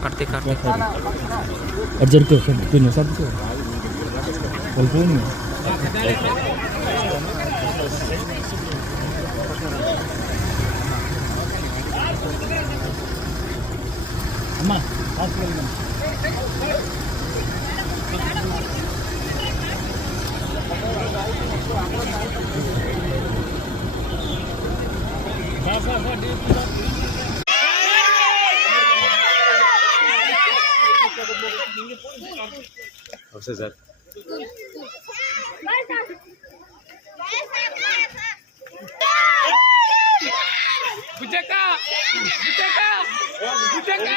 काटते काटते Ajar ke kena satu tu. Telepon ni. నమస్తే సార్. బుజ్జక్క బుజ్జక్క బుజ్జక్క